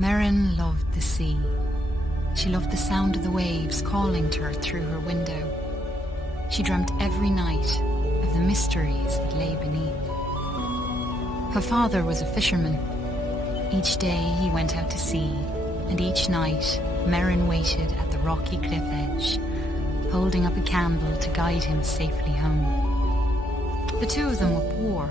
Merrin loved the sea. She loved the sound of the waves calling to her through her window. She dreamt every night of the mysteries that lay beneath. Her father was a fisherman. Each day he went out to sea, and each night Merrin waited at the rocky cliff edge, holding up a candle to guide him safely home. The two of them were poor.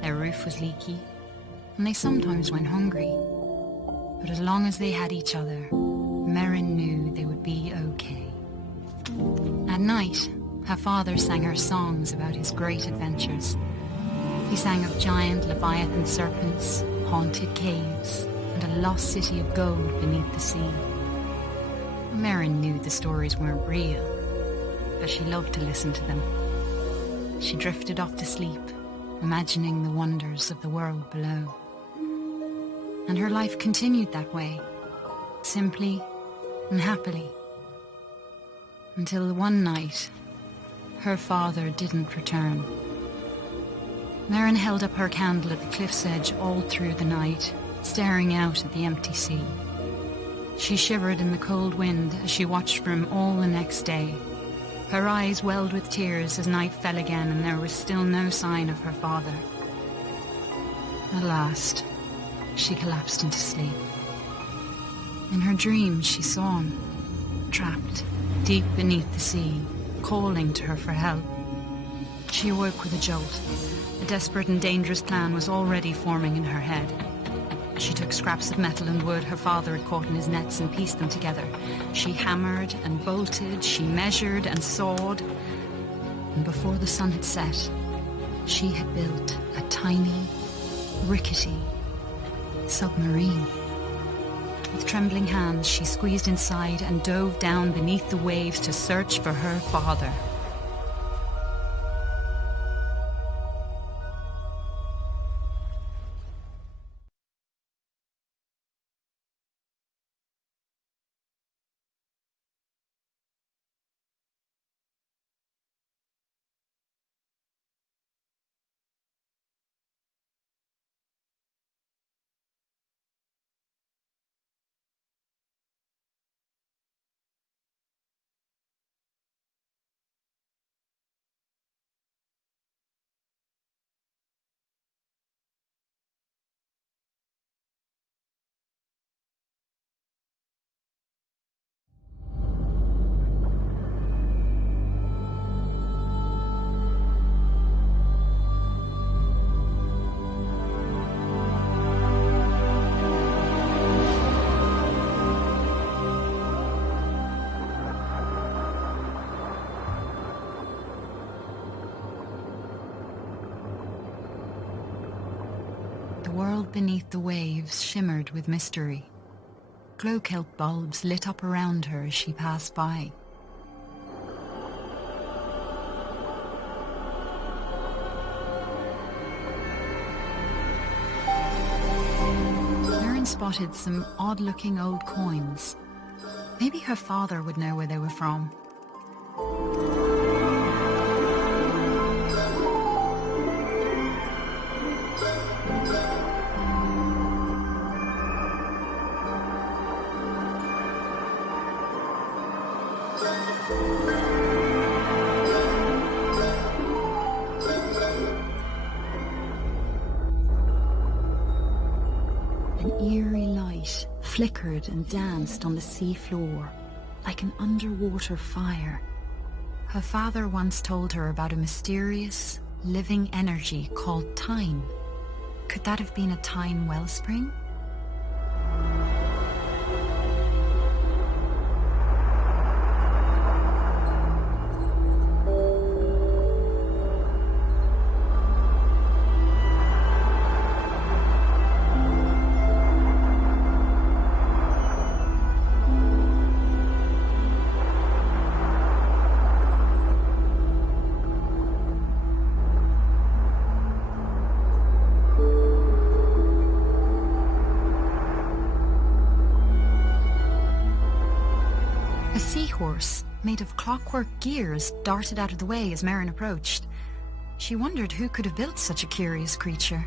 Their roof was leaky, and they sometimes went hungry. But as long as they had each other, Merrin knew they would be okay. At night, her father sang her songs about his great adventures. He sang of giant leviathan serpents, haunted caves, and a lost city of gold beneath the sea. Merrin knew the stories weren't real, but she loved to listen to them. She drifted off to sleep, imagining the wonders of the world below. And her life continued that way, simply and happily, until one night, her father didn't return. Merrin held up her candle at the cliff's edge all through the night, staring out at the empty sea. She shivered in the cold wind as she watched for him all the next day. Her eyes welled with tears as night fell again and there was still no sign of her father. At last, she collapsed into sleep. In her dreams, she saw him, trapped deep beneath the sea, calling to her for help. She awoke with a jolt. A desperate and dangerous plan was already forming in her head. She took scraps of metal and wood her father had caught in his nets and pieced them together. She hammered and bolted, she measured and sawed. And before the sun had set, she had built a tiny, rickety submarine. With trembling hands, she squeezed inside and dove down beneath the waves to search for her father. The world beneath the waves shimmered with mystery. Glow-kelp bulbs lit up around her as she passed by. Merrin spotted some odd-looking old coins. Maybe her father would know where they were from. An eerie light flickered and danced on the sea floor, like an underwater fire. Her father once told her about a mysterious, living energy called time. Could that have been a time wellspring? A seahorse, made of clockwork gears, darted out of the way as Merrin approached. She wondered who could have built such a curious creature.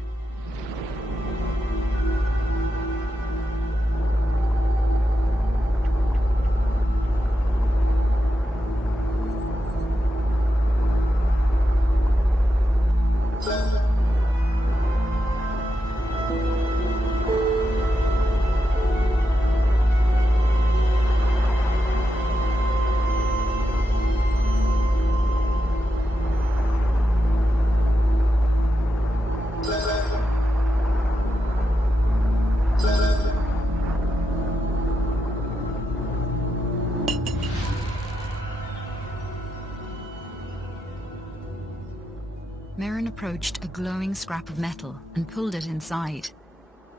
Merrin approached a glowing scrap of metal and pulled it inside.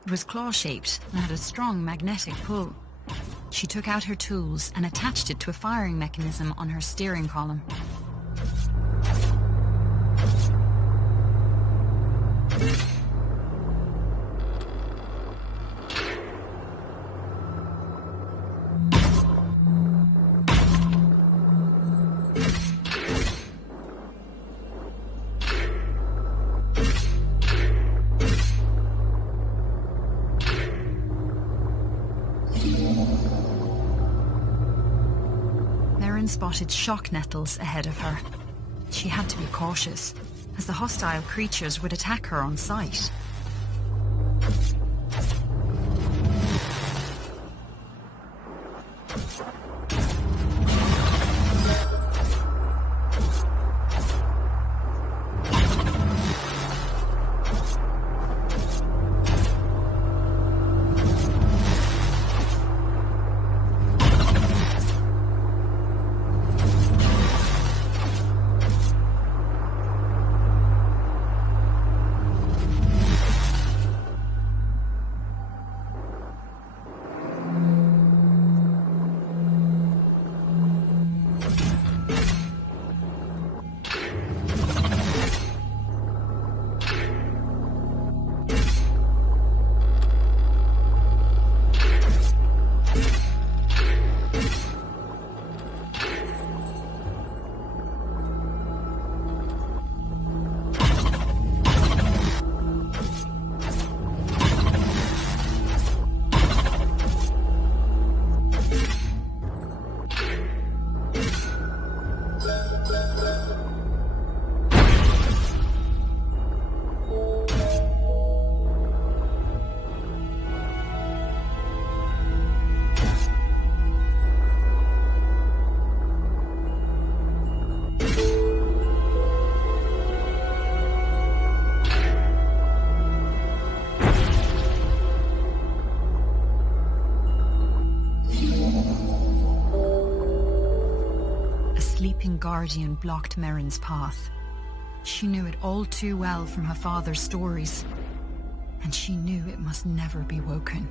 It was claw-shaped and had a strong magnetic pull. She took out her tools and attached it to a firing mechanism on her steering column. Spotted shock nettles ahead of her. She had to be cautious, as the hostile creatures would attack her on sight. Guardian blocked Merrin's path. She knew it all too well from her father's stories, and she knew it must never be woken.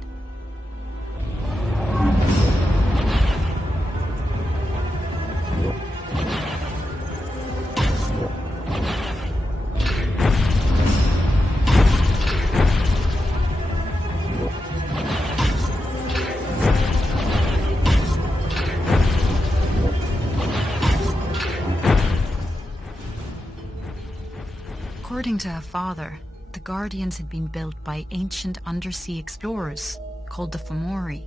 According to her father, the Guardians had been built by ancient undersea explorers called the Fomori.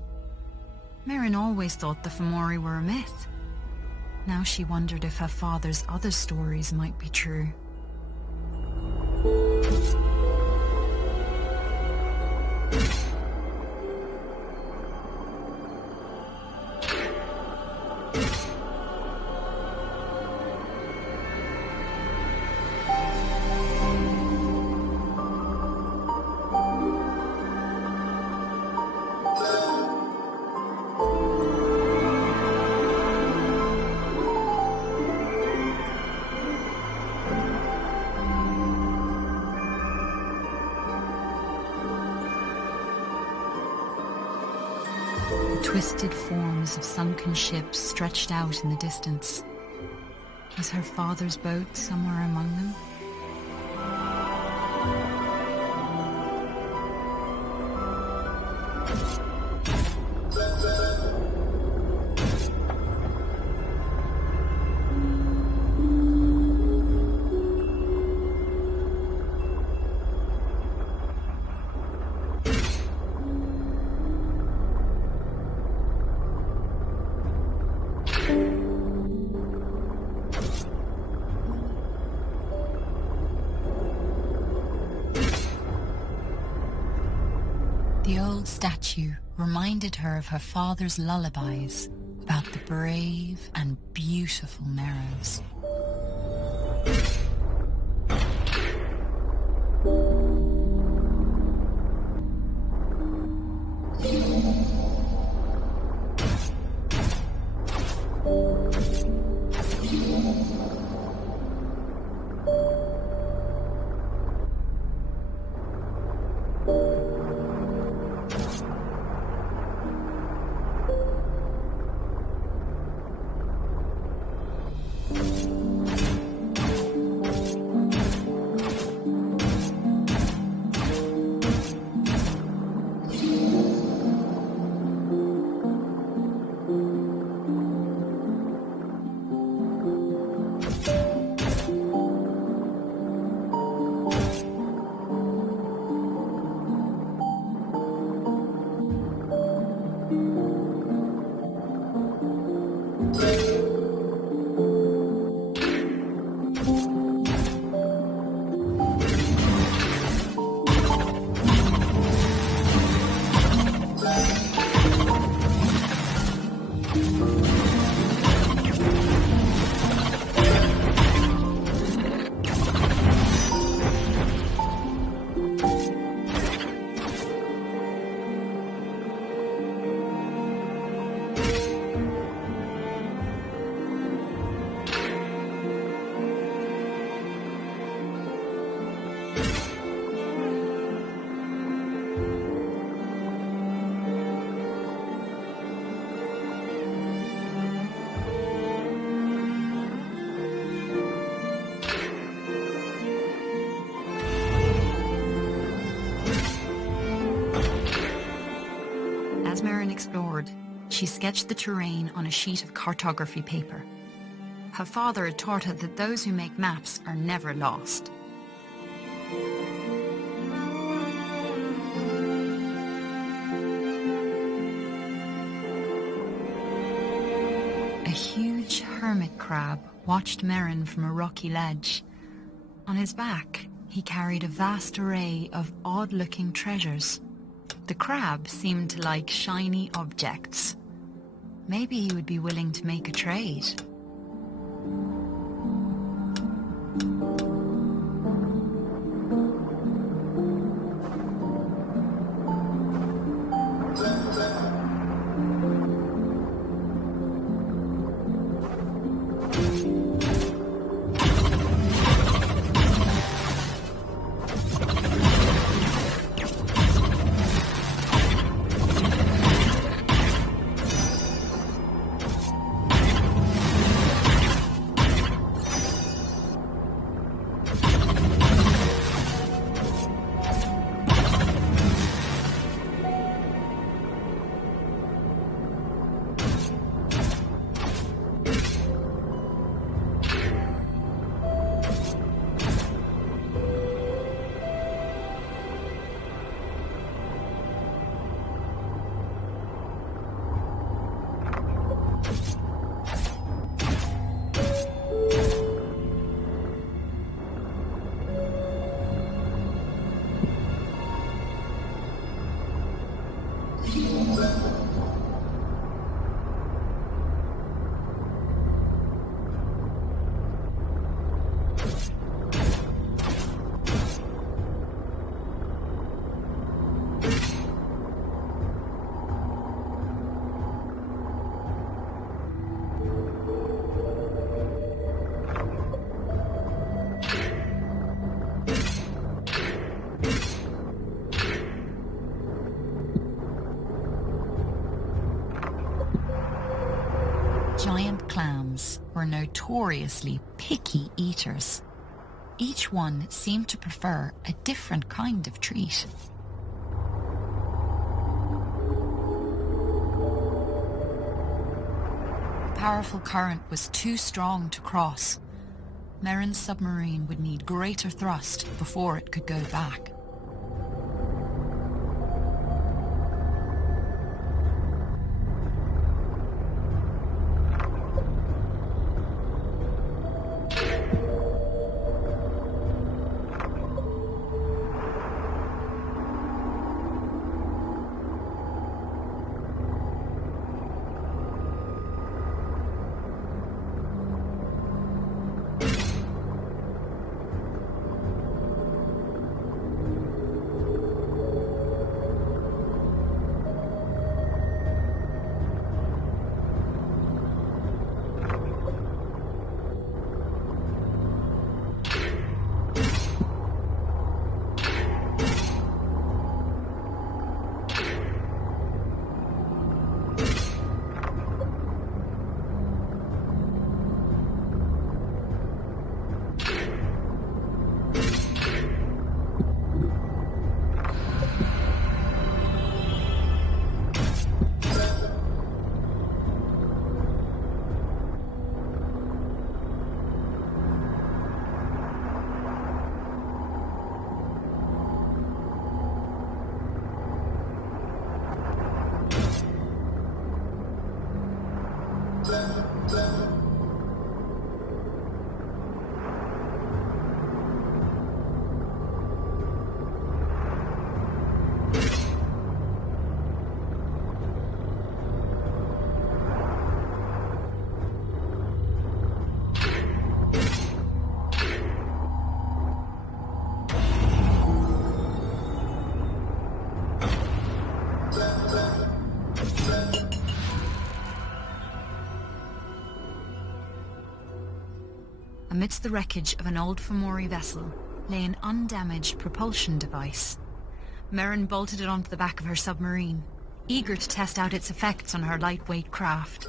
Merrin always thought the Fomori were a myth. Now she wondered if her father's other stories might be true. Twisted forms of sunken ships stretched out in the distance. Was her father's boat somewhere among them? The old statue reminded her of her father's lullabies about the brave and beautiful Merrows. explored, she sketched the terrain on a sheet of cartography paper. Her father had taught her that those who make maps are never lost. A huge hermit crab watched Merrin from a rocky ledge. On his back, he carried a vast array of odd-looking treasures. The crab seemed to like shiny objects. Maybe he would be willing to make a trade. Giant clams were notoriously picky eaters. Each one seemed to prefer a different kind of treat. The powerful current was too strong to cross. Merrin's submarine would need greater thrust before it could go back. Amidst the wreckage of an old Fomori vessel lay an undamaged propulsion device. Merrin bolted it onto the back of her submarine, eager to test out its effects on her lightweight craft.